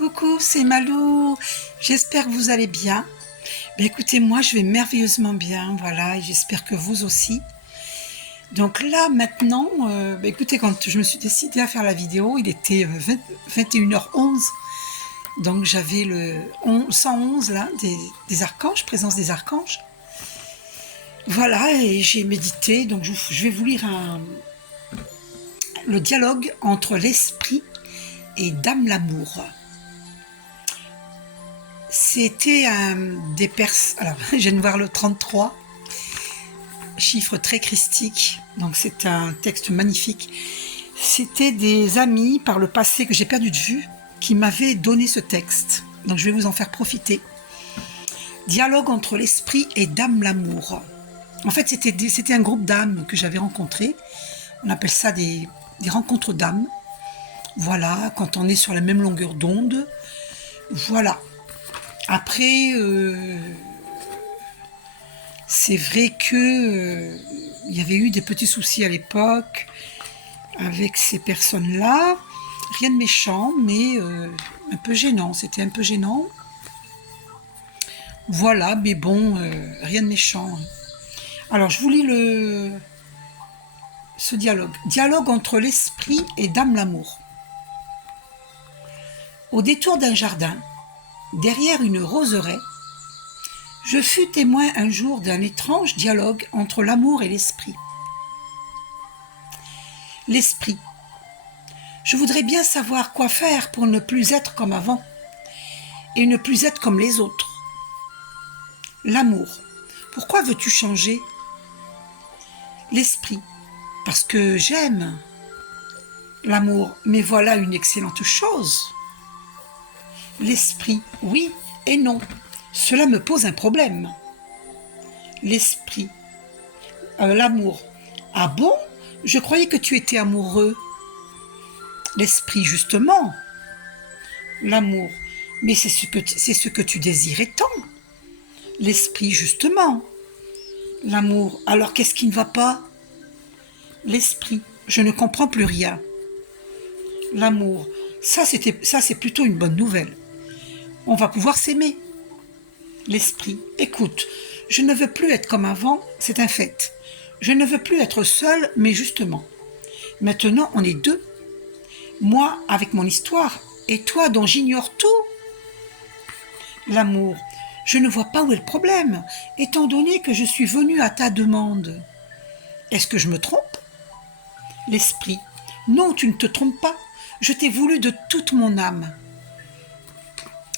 Coucou, c'est Malou. J'espère que vous allez bien. Écoutez, moi, je vais merveilleusement bien, voilà, et j'espère que vous aussi. Donc là, maintenant, écoutez, quand je me suis décidée à faire la vidéo, il était 21h11. Donc j'avais le 111 là, des archanges, présence des archanges. Voilà, et j'ai médité, donc je vais vous lire le dialogue entre l'esprit et Dame l'amour. C'était des personnes. Alors, je viens de voir le 33, chiffre très christique, donc c'est un texte magnifique. C'était des amis par le passé que j'ai perdu de vue qui m'avaient donné ce texte. Donc je vais vous en faire profiter. Dialogue entre l'esprit et Dame l'amour. En fait, c'était un groupe d'âmes que j'avais rencontré. On appelle ça des rencontres d'âmes. Voilà, quand on est sur la même longueur d'onde. Voilà. Après, c'est vrai que il y avait eu des petits soucis à l'époque avec ces personnes-là. Rien de méchant, mais un peu gênant. C'était un peu gênant. Voilà, mais bon, rien de méchant. Alors, je vous lis ce dialogue. Dialogue entre l'esprit et Dame l'amour. Au détour d'un jardin, derrière une roseraie, je fus témoin un jour d'un étrange dialogue entre l'amour et l'esprit. L'esprit. Je voudrais bien savoir quoi faire pour ne plus être comme avant et ne plus être comme les autres. L'amour. Pourquoi veux-tu changer? L'esprit. Parce que j'aime l'amour, mais voilà une excellente chose. L'esprit. Oui et non. Cela me pose un problème. L'esprit. L'amour. Ah bon? Je croyais que tu étais amoureux. L'esprit, justement. L'amour. Mais c'est ce que tu désirais tant. L'esprit, justement. L'amour. Alors qu'est-ce qui ne va pas? L'esprit. Je ne comprends plus rien. L'amour. Ça, c'est plutôt une bonne nouvelle. On va pouvoir s'aimer. L'esprit. Écoute, je ne veux plus être comme avant, c'est un fait. Je ne veux plus être seule, mais justement. Maintenant, on est deux. Moi, avec mon histoire, et toi, dont j'ignore tout. L'amour. Je ne vois pas où est le problème, étant donné que je suis venue à ta demande. Est-ce que je me trompe? L'esprit. Non, tu ne te trompes pas. Je t'ai voulu de toute mon âme.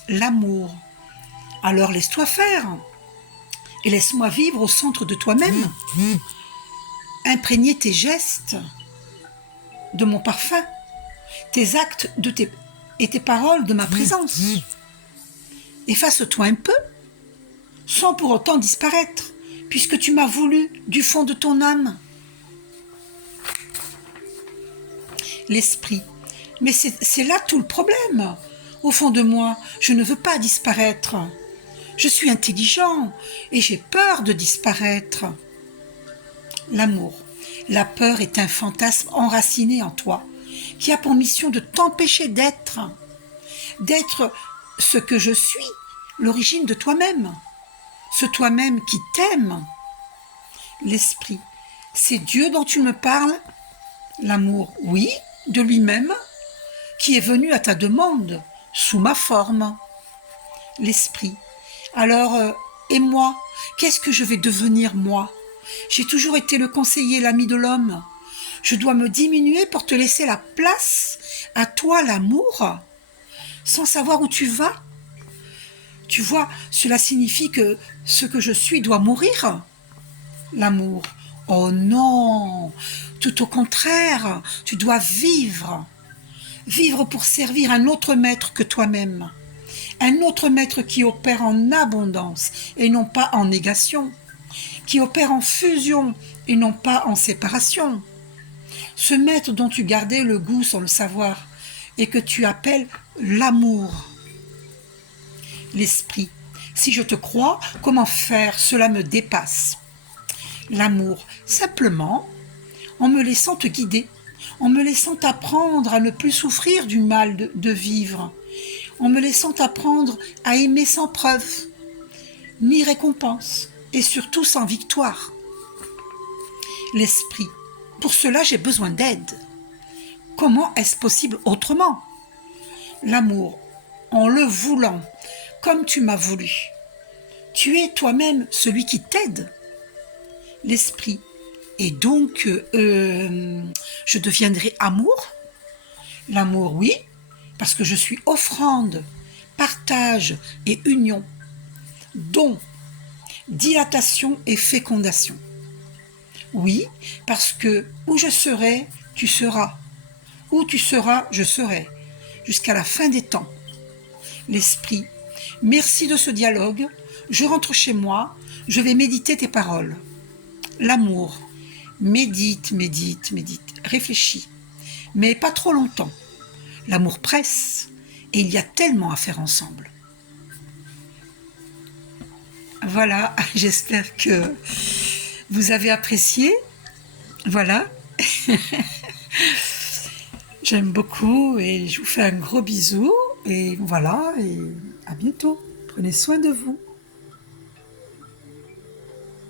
L'amour. Alors laisse-toi faire et laisse-moi vivre au centre de toi-même, imprégner tes gestes de mon parfum, tes actes et tes paroles de ma présence. Efface-toi un peu, sans pour autant disparaître, puisque tu m'as voulu du fond de ton âme. L'esprit. Mais c'est là tout le problème. Au fond de moi, je ne veux pas disparaître. Je suis intelligent et j'ai peur de disparaître. L'amour. La peur est un fantasme enraciné en toi, qui a pour mission de t'empêcher d'être ce que je suis, l'origine de toi-même, ce toi-même qui t'aime. L'esprit. C'est Dieu dont tu me parles? L'amour, oui, de lui-même, qui est venu à ta demande, sous ma forme. L'esprit. Alors, et moi, qu'est-ce que je vais devenir, moi? J'ai toujours été le conseiller, l'ami de l'homme. Je dois me diminuer pour te laisser la place à toi, l'amour, sans savoir où tu vas. Tu vois, cela signifie que ce que je suis doit mourir. L'amour. Oh non, tout au contraire, tu dois vivre. Vivre pour servir un autre maître que toi-même. Un autre maître qui opère en abondance et non pas en négation, qui opère en fusion et non pas en séparation. Ce maître dont tu gardais le goût sans le savoir et que tu appelles l'amour. L'esprit. Si je te crois, comment faire? Cela me dépasse. L'amour. Simplement, en me laissant te guider, en me laissant apprendre à ne plus souffrir du mal de vivre, en me laissant apprendre à aimer sans preuve, ni récompense, et surtout sans victoire. L'esprit, pour cela j'ai besoin d'aide. Comment est-ce possible autrement? L'amour, en le voulant, comme tu m'as voulu. Tu es toi-même celui qui t'aide. L'esprit, et donc je deviendrai amour? L'amour, oui, parce que je suis offrande, partage et union, don, dilatation et fécondation. Oui, parce que où je serai, tu seras. Où tu seras, je serai, jusqu'à la fin des temps. L'esprit, merci de ce dialogue, je rentre chez moi, je vais méditer tes paroles. L'amour, médite, médite, médite, réfléchis, mais pas trop longtemps. L'amour presse, et il y a tellement à faire ensemble. Voilà, j'espère que vous avez apprécié. Voilà. J'aime beaucoup et je vous fais un gros bisou. Et voilà, et à bientôt. Prenez soin de vous.